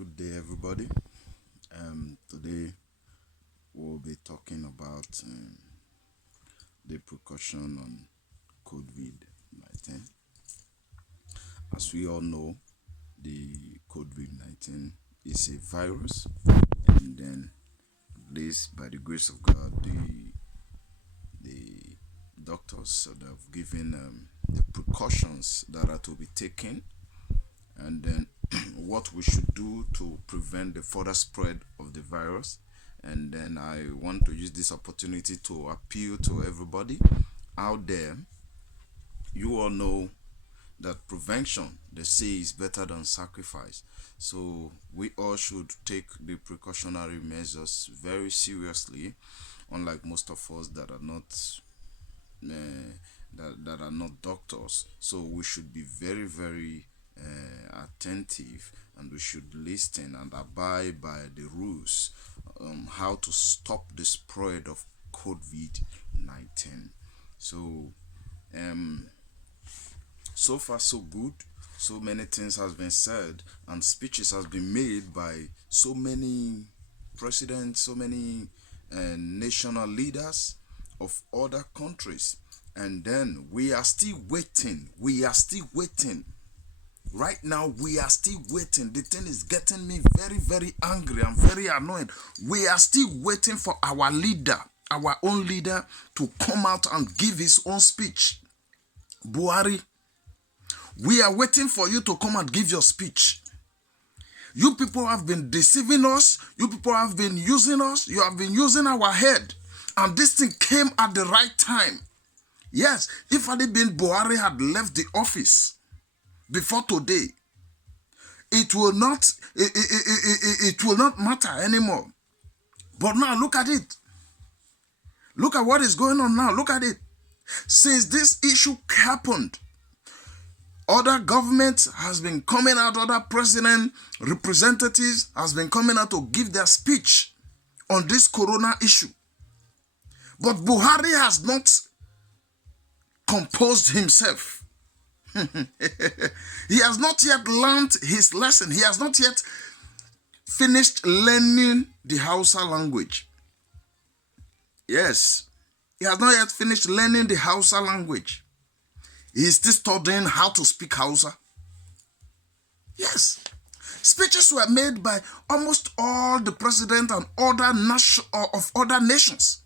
Good day, everybody. Today we'll be talking about the precaution on COVID-19. As we all know, the COVID-19 is a virus, and then this, by the grace of God, the doctors have given the precautions that are to be taken, and then what we should do to prevent the further spread of the virus. And then I want to use this opportunity to appeal to everybody out there. You all know that prevention, they say, is better than sacrifice. So we all should take the precautionary measures very seriously, unlike most of us that are not that are not doctors. So we should be very attentive, and we should listen and abide by the rules, how to stop the spread of COVID-19. So um so far so good. So many things has been said and speeches has been made by so many presidents, so many national leaders of other countries, and then we are still waiting. Right now, we are still waiting. The thing is getting me very angry and very annoyed. We are still waiting for our leader, our own leader, to come out and give his own speech. Buhari, we are waiting for you to come and give your speech. You people have been deceiving us. You people have been using us. You have been using our head. And this thing came at the right time. Yes, if had been Buhari had left the office before today, it will not it will not matter anymore. But now look at it. Look at what is going on now. Look at it. Since this issue happened, other governments has been coming out, other president representatives has been coming out to give their speech on this corona issue. But Buhari has not composed himself. He has not yet learned his lesson. He has not yet finished learning the Hausa language. Yes, he has not yet finished learning the Hausa language. He is still studying how to speak Hausa. Yes, speeches were made by almost all the president and other nations.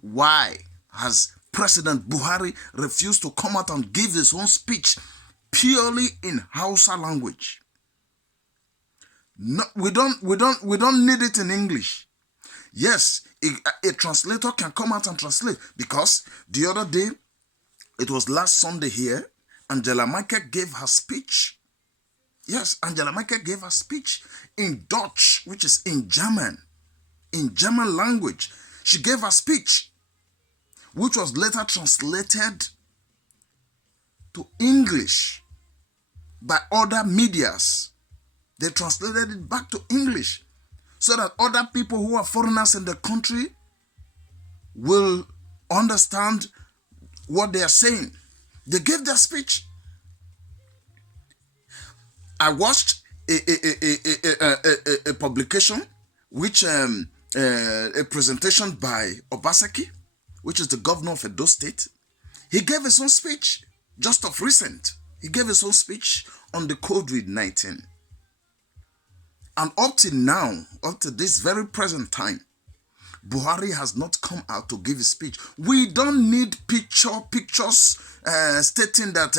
Why has President Buhari refused to come out and give his own speech purely in Hausa language? No, we don't need it in English. Yes, a translator can come out and translate, because the other day, it was last Sunday here, Angela Merkel gave her speech. Yes, Angela Merkel gave her speech in Dutch, which is in German language. She gave her speech, which was later translated to English by other medias. They translated it back to English so that other people who are foreigners in the country will understand what they are saying. They gave their speech. I watched a publication, which a presentation by Obaseki, which is the governor of Edo State. He gave his own speech just of recent. He gave his own speech on the COVID-19. And up to now, up to this very present time, Buhari has not come out to give his speech. We don't need pictures stating that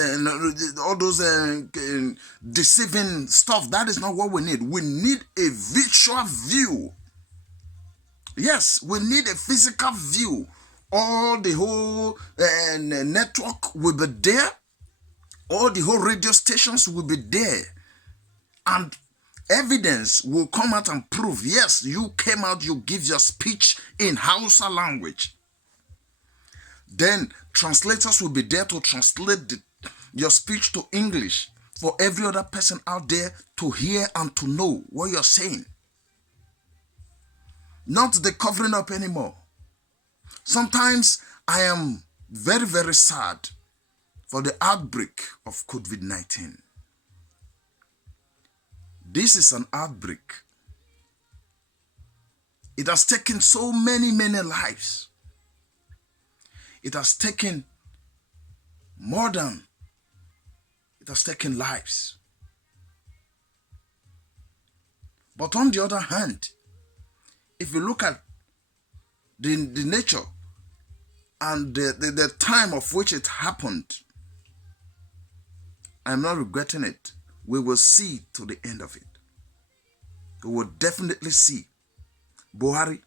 all those deceiving stuff. That is not what we need. We need a visual view. Yes, we need a physical view. All the whole network will be there. All the whole radio stations will be there. And evidence will come out and prove, yes, you came out, you give your speech in Hausa language. Then translators will be there to translate your speech to English for every other person out there to hear and to know what you're saying. Not the covering up anymore. Sometimes I am very sad for the outbreak of COVID-19. This is an outbreak. It has taken so many, many lives. It has taken it has taken lives. But on the other hand, if you look at the nature and the time of which it happened, I'm not regretting it. We will see to the end of it. We will definitely see. Buhari,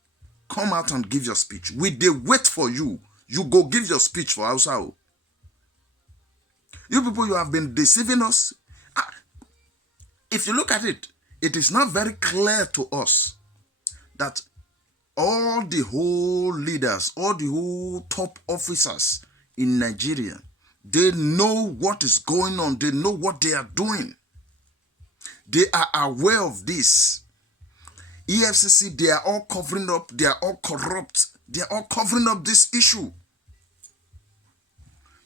come out and give your speech. We dey wait for you. You go give your speech for hausa. You people, you have been deceiving us. If you look at it, it is not very clear to us that all the whole leaders, all the whole top officers in Nigeria, they know what is going on. They know what they are doing. They are aware of this. EFCC, they are all covering up. They are all corrupt. They are all covering up this issue.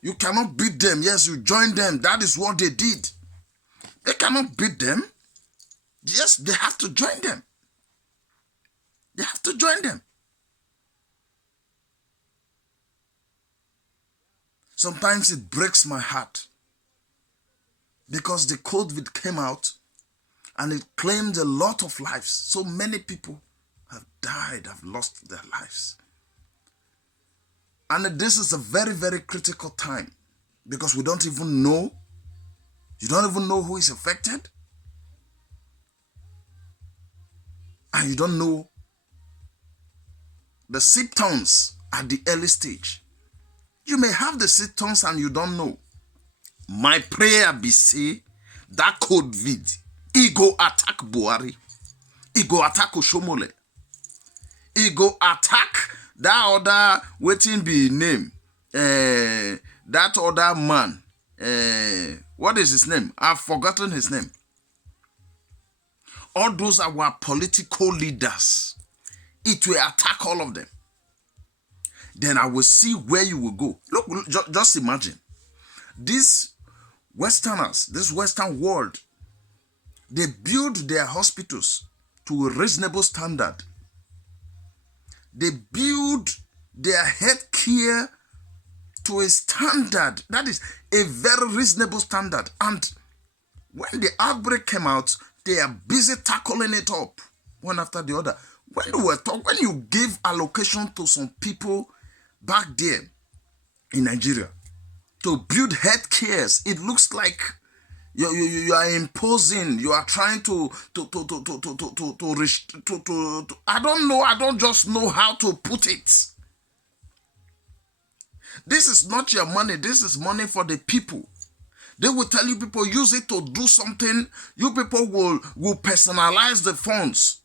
You cannot beat them. Yes, you join them. That is what they did. They cannot beat them. Yes, they have to join them. They have to join them. Sometimes it breaks my heart because the Codvid came out and it claimed a lot of lives. So many people have died, have lost their lives. And this is a very, very critical time because we don't even know. You don't even know who is affected. And you don't know the symptoms at the early stage. You may have the symptoms and you don't know. My prayer be say that Codvid, he go attack Buhari. He go attack Oshomole. He go attack that other waiting be name. That other man. What is his name? I've forgotten his name. All those are our political leaders. It will attack all of them. Then I will see where you will go. Look, just imagine. These Westerners, this Western world, they build their hospitals to a reasonable standard. They build their health care to a standard that is a very reasonable standard. And when the outbreak came out, they are busy tackling it up one after the other. When you give allocation to some people back there in Nigeria to build health cares, it looks like you are imposing. You are trying to I don't know. I don't just know how to put it. This is not your money. This is money for the people. They will tell you people use it to do something. You people will personalize the funds.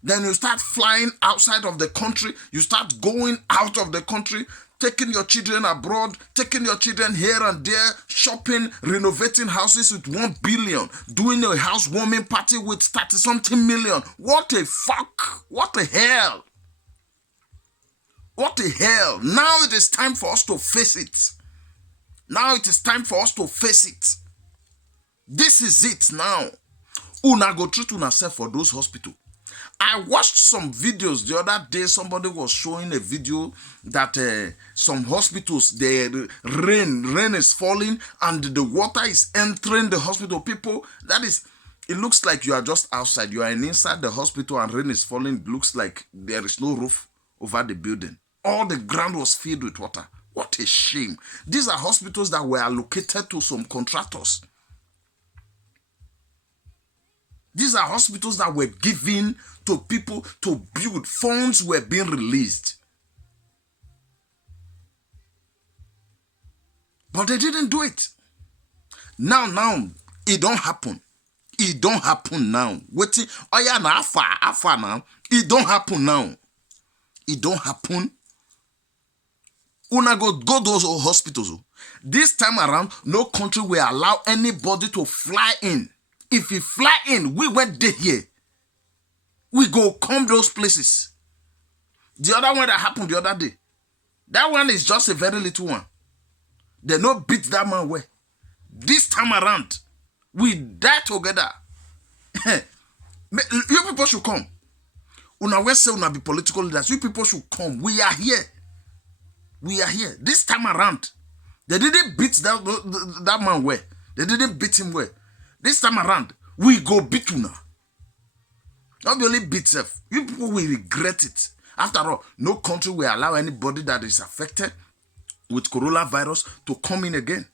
Then you start flying outside of the country. You start going out of the country, taking your children abroad, taking your children here and there, shopping, renovating houses with 1 billion, doing a housewarming party with 30-something million. What a fuck. What the hell. What the hell. Now it is time for us to face it. Now it is time for us to face it. This is it now. Una go treat una self for those hospitals. I watched some videos the other day. Somebody was showing a video that some hospitals, the rain is falling and the water is entering the hospital. People, that is, it looks like you are just outside. You are inside the hospital and rain is falling. It looks like there is no roof over the building. All the ground was filled with water. What a shame. These are hospitals that were allocated to some contractors. These are hospitals that were given to people to build. Funds were being released. But they didn't do it. Now, it don't happen. It don't happen now. Waiting. Oh yeah, now, afa now. It don't happen now. It don't happen. Una go those hospitals. This time around, no country will allow anybody to fly in. If you fly in, we went there here. We go come those places. The other one that happened the other day, that one is just a very little one. They no beat that man way. This time around, we die together. You people should come. Una we say una be political leaders. You people should come. We are here. We are here. This time around, they didn't beat that man well. They didn't beat him well. This time around, we go beat una. Not only beat self. You people will regret it. After all, no country will allow anybody that is affected with coronavirus to come in again.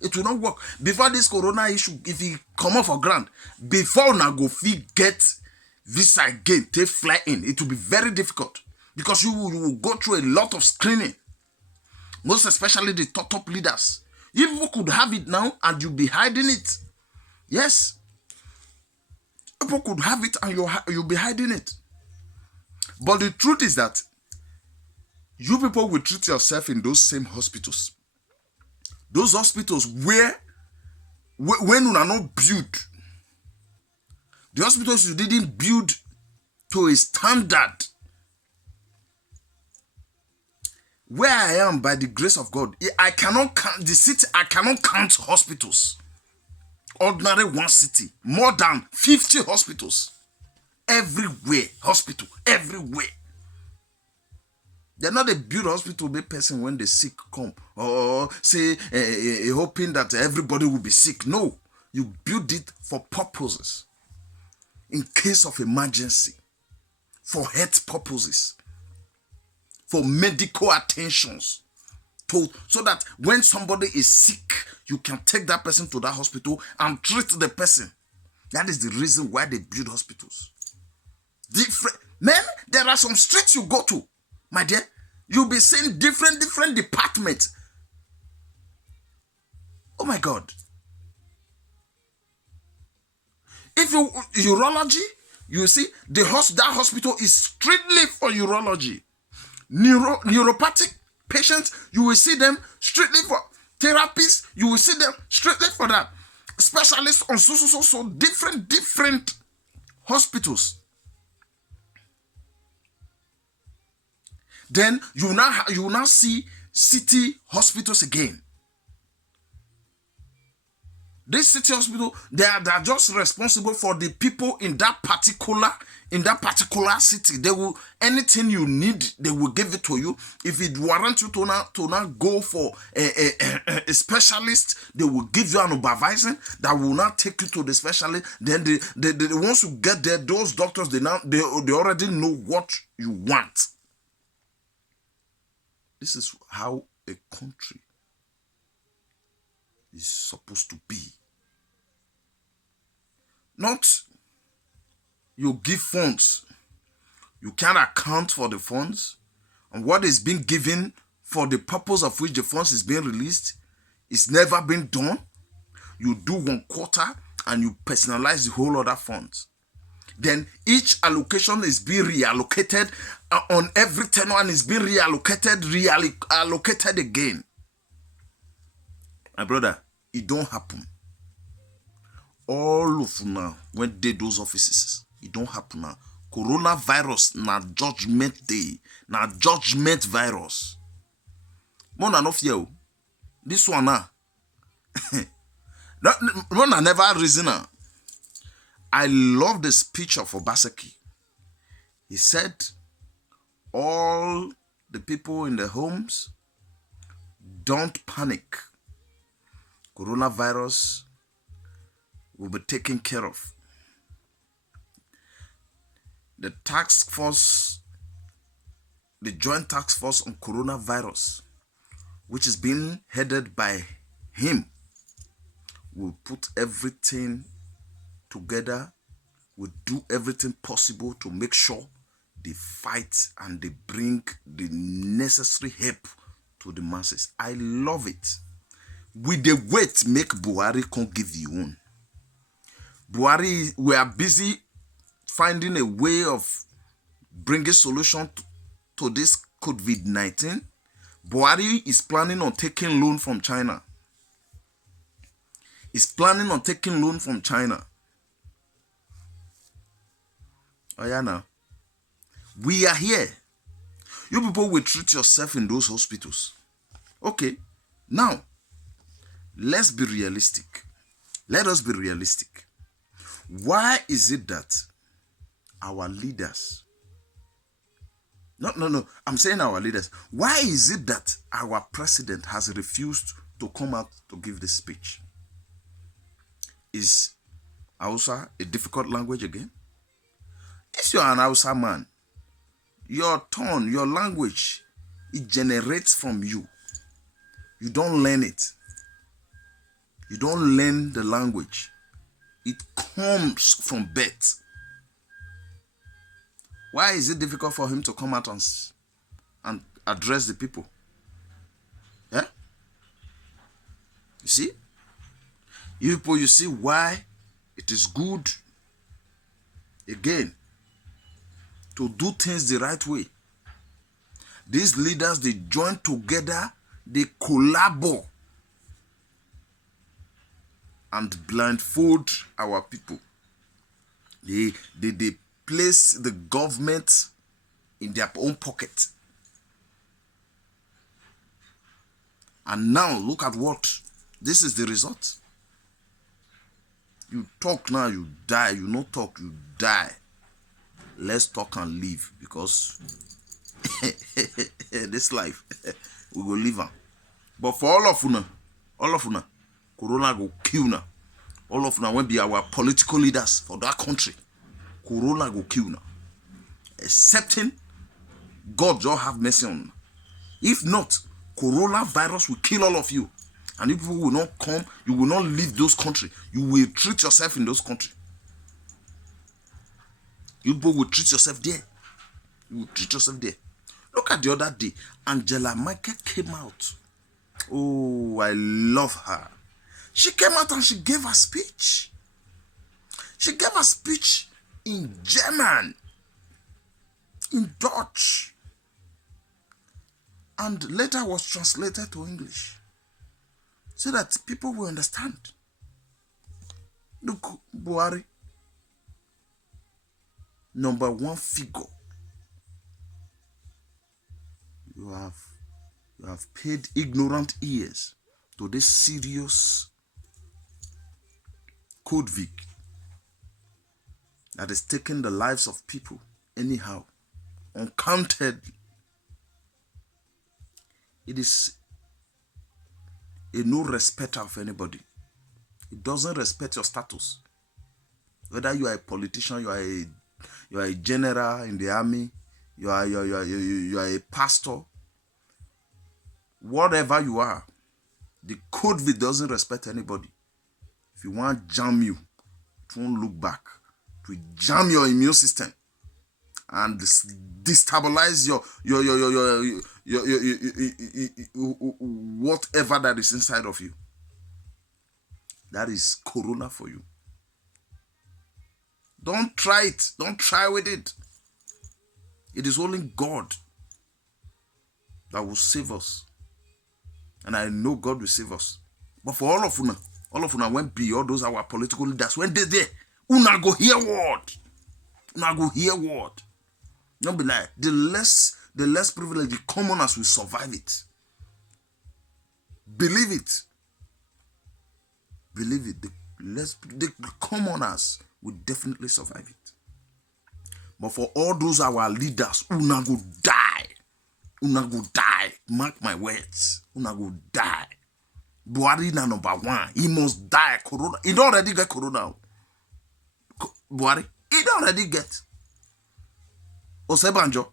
It will not work. Before this corona issue, if he come off for ground, before now go get visa again, take fly in, it will be very difficult because you will go through a lot of screening. Most especially the top leaders. You people could have it now and you'll be hiding it. Yes. People could have it and you'll be hiding it. But the truth is that you people will treat yourself in those same hospitals. Those hospitals where when you are not built, the hospitals you didn't build to a standard. Where I am, by the grace of God, I cannot count the city. I cannot count hospitals. Ordinary one city, more than 50 hospitals. Everywhere, hospital, everywhere. They're not a build hospital make person when the sick come or say hoping that everybody will be sick. No, you build it for purposes. In case of emergency, for health purposes, for medical attentions, so that when somebody is sick, you can take that person to that hospital and treat the person. That is the reason why they build hospitals. Man, there are some streets you go to, my dear, you'll be seeing different departments. Oh my God. If you urology, you see that hospital is strictly for urology. Neuropathic patients, you will see them strictly for therapists, you will see them strictly for that. Specialists on so different hospitals. Then you will now see city hospitals again. This city hospital, they are just responsible for the people in that particular city. They will, anything you need, they will give it to you. If it warrants you to not go for a specialist, they will give you an supervisor that will not take you to the specialist. Then the once you get there, those doctors they already know what you want. This is how a country is supposed to be. Not you give funds, you can't account for the funds, and what is being given for the purpose of which the funds is being released is never been done. You do 1/4 and you personalize the whole other funds. Then each allocation is being reallocated on every tenor and is being reallocated again. My brother, it don't happen. All of now, when they those offices, it don't happen now. Coronavirus na judgment day, na judgment virus. Mona no fear. This one now. Mona never reason. I love the speech of Obaseki. He said, all the people in the homes, don't panic. Coronavirus will be taken care of. The task force, the joint task force on coronavirus, which is being headed by him, will put everything together, will do everything possible to make sure they fight and they bring the necessary help to the masses. I love it. With the weight make Buhari can't give you one. Buhari, we are busy finding a way of bringing solution to this COVID-19. Buhari is planning on taking loan from China. He's planning on taking loan from China. Oh yeah, now. We are here. You people will treat yourself in those hospitals. Okay. Now, let's be realistic. Let us be realistic. Why is it that our leaders, no, I'm saying our leaders, why is it that our president has refused to come out to give this speech? Is Hausa a difficult language again? If you're an Hausa man, your tone, your language, it generates from you. You don't learn it. You don't learn the language. It comes from birth. Why is it difficult for him to come out and address the people? Yeah? You see? You people, you see why it is good, again, to do things the right way. These leaders, they join together, they collabor and blindfold our people. They place the government in their own pocket. And now look at what, this is the result. You talk now, you die. You not talk, you die. Let's talk and live, because this life, we go live on. But for all of una, Corona go kill now. All of una will be our political leaders for that country. Corona go kill now. Excepting God just have mercy on. If not, coronavirus will kill all of you. And if people will not come, you will not leave those countries. You will treat yourself in those countries. You people will treat yourself there. You will treat yourself there. Look at the other day. Angela Merkel came out. Oh, I love her. She came out and she gave a speech. She gave a speech in German, in Dutch, and later was translated to English so that people will understand. Look, Buhari, number one figure. You have paid ignorant ears to this serious Codvid that is taking the lives of people anyhow, uncounted. It is a no respecter of anybody. It doesn't respect your status. Whether you are a politician, you are a general in the army, you are a pastor, whatever you are, the Codvid doesn't respect anybody. If you want to jam you, don't look back. To jam your immune system and destabilize your whatever that is inside of you. That is corona for you. Don't try it. Don't try with it. It is only God that will save us. And I know God will save us. But for all of una when be all those our political leaders, when they there, una go hear word. Una go hear word. Don't be like the less privileged, the commoners will survive it. Believe it. Believe it. The commoners will definitely survive it. But for all those our leaders, una go die. Una go die. Mark my words. Una go die. Buhari na number one. He must die. Corona. He don't already get corona. Buhari. He don't already get. Osebanjo.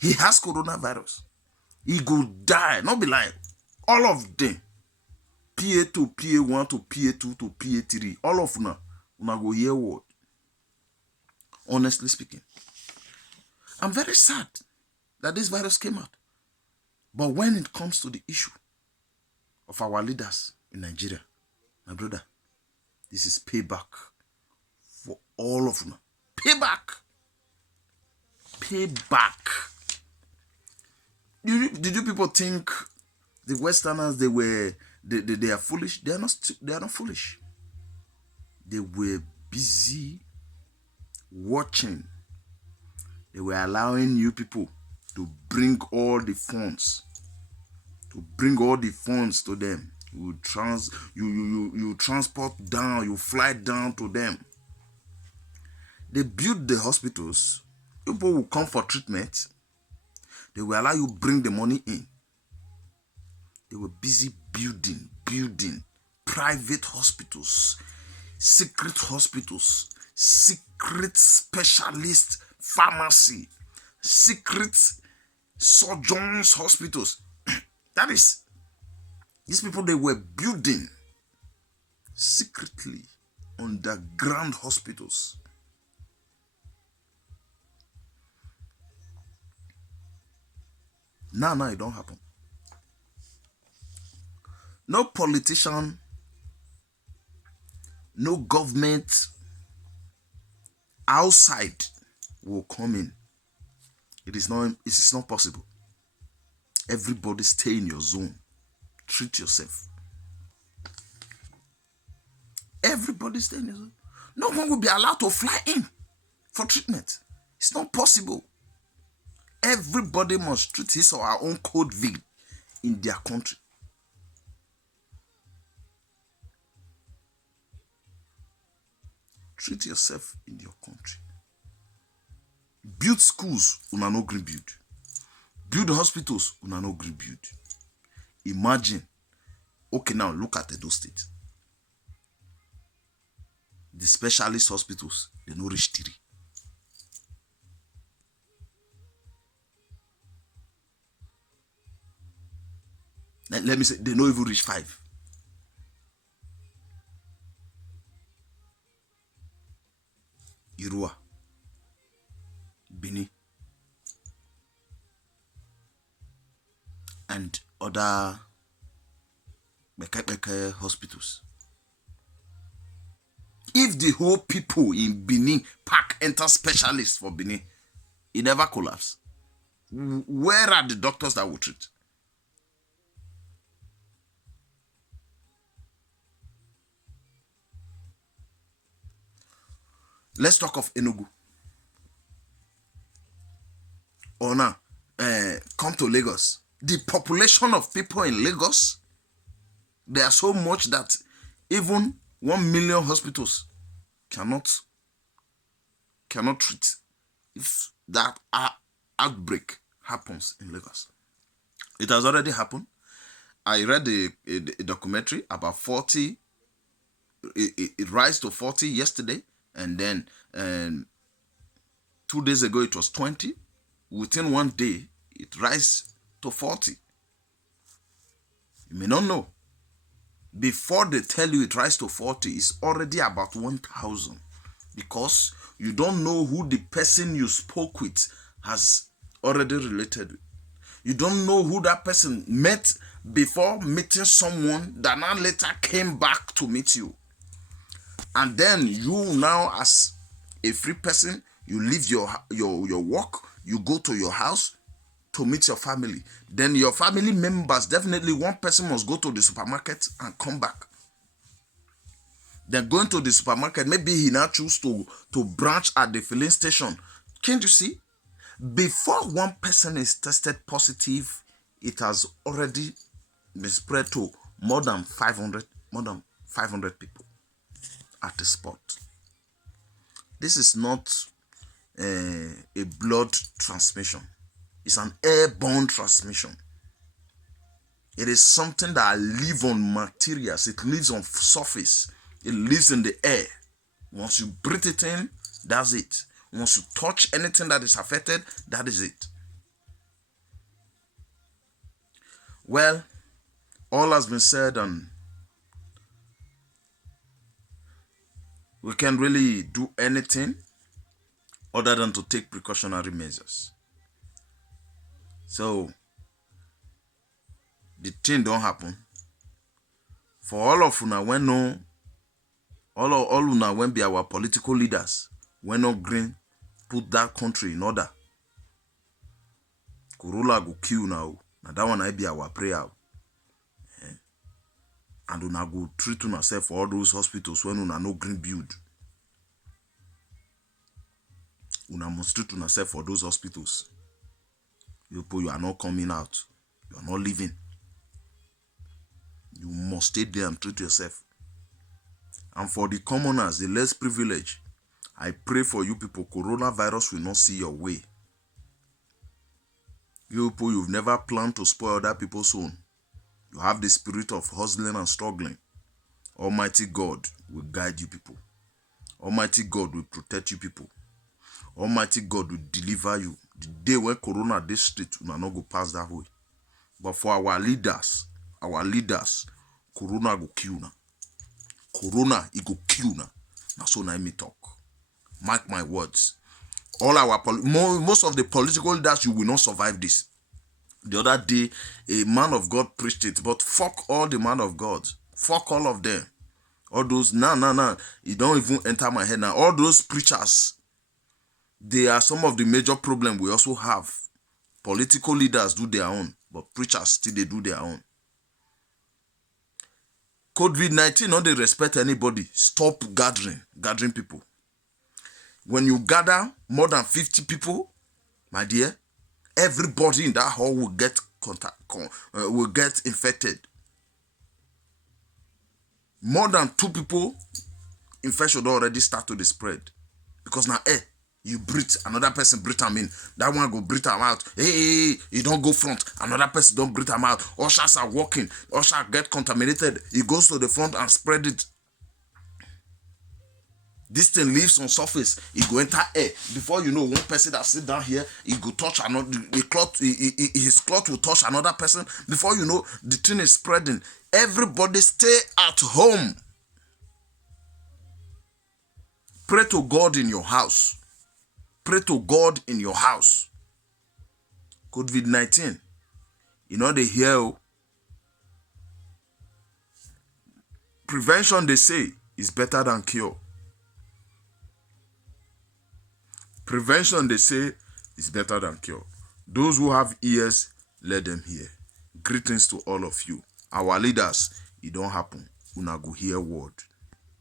He has coronavirus. He go die. Not be lying. All of them. PA to PA1 to PA2 to PA3. All of una go hear word. Honestly speaking. I'm very sad that this virus came out. But when it comes to the issue of our leaders in Nigeria, my brother, this is payback for all of them. Payback. Payback. Did you people think the Westerners, they are foolish? They are not foolish. They were busy watching. They were allowing you people to bring all the funds. To bring all the funds to them. You transport down, you fly down to them. They build the hospitals. People will come for treatment. They will allow you bring the money in. They were busy building private hospitals, secret specialist pharmacy, secret surgeons hospitals. That is, these people, they were building secretly underground hospitals. Now it don't happen. No politician, no government outside will come in. It is not possible. Everybody stay in your zone. Treat yourself. Everybody stay in your zone. No one will be allowed to fly in for treatment. It's not possible. Everybody must treat his or her own Codvid in their country. Treat yourself in your country. Build schools, una no green build. Build hospitals, una no green build. Imagine, okay, now look at Edo State. The specialist hospitals, they no reach 3. Let me say, they no even reach 5. Irua, Bini, and other Beke hospitals. If the whole people in Benin pack enter specialists for Benin, it never collapse. Where are the doctors that will treat? Let's talk of Enugu. Or now, come to Lagos. The population of people in Lagos, they are so much that even 1 million hospitals cannot treat if that outbreak happens in Lagos. It has already happened. I read a documentary about 40. It rise to 40 yesterday, and then 2 days ago it was 20. Within 1 day, it rise to 40. You may not know. Before they tell you it rise to 40, it's already about 1,000, because you don't know who the person you spoke with has already related with. You don't know who that person met before meeting someone that now later came back to meet you. And then you now, as a free person, you leave your work, you go to your house to meet your family. Then your family members, definitely one person must go to the supermarket and come back. Then going to the supermarket, maybe he now choose to branch at the filling station. Can't you see? Before one person is tested positive, it has already been spread to more than 500 people at the spot. This is not a blood transmission. It's an airborne transmission. It is something that lives on materials. It lives on surface. It lives in the air. Once you breathe it in, that's it. Once you touch anything that is affected, that is it. Well, all has been said, and we can't really do anything other than to take precautionary measures. So, the thing don't happen. For all of una when no, all una when be our political leaders, when no green, put that country in order. Kurula go kill now. Now that one I be our prayer. And una go treat una self for all those hospitals when una no green build. Una must treat una self for those hospitals. You are not coming out. You are not leaving. You must stay there and treat yourself. And for the commoners, the less privileged, I pray for you people, coronavirus will not see your way. You people, you've never planned to spoil other people's own. You have the spirit of hustling and struggling. Almighty God will guide you people. Almighty God will protect you people. Almighty God will deliver you. The day when corona this street will not go past that way. But for our leaders, corona go kill now. Corona, it go kill now. Now so now me talk. Mark my words. All our most of the political leaders, you will not survive this. The other day, a man of God preached it, but fuck all the man of God. Fuck all of them. All those, nah. It don't even enter my head now. All those preachers, they are some of the major problems we also have. Political leaders do their own, but preachers still they do their own. COVID-19, not they respect anybody. Stop gathering people. When you gather more than 50 people, my dear, everybody in that hall will get will get infected. More than 2 people, infection already start to spread. Because now, you breathe, another person breathe them in. That one go breathe them out. Hey, you don't go front. Another person don't breathe them out. Ushers are walking. Ushers get contaminated. He goes to the front and spread it. This thing lives on surface. It go enter air. Before you know, one person that sit down here, he go touch another. The cloth, his cloth will touch another person. Before you know, the thing is spreading. Everybody stay at home. Pray to God in your house. Pray to God in your house. COVID-19. You know they hear. Prevention, they say, is better than cure. Prevention, they say, is better than cure. Those who have ears, let them hear. Greetings to all of you. Our leaders, it don't happen. Una go hear word.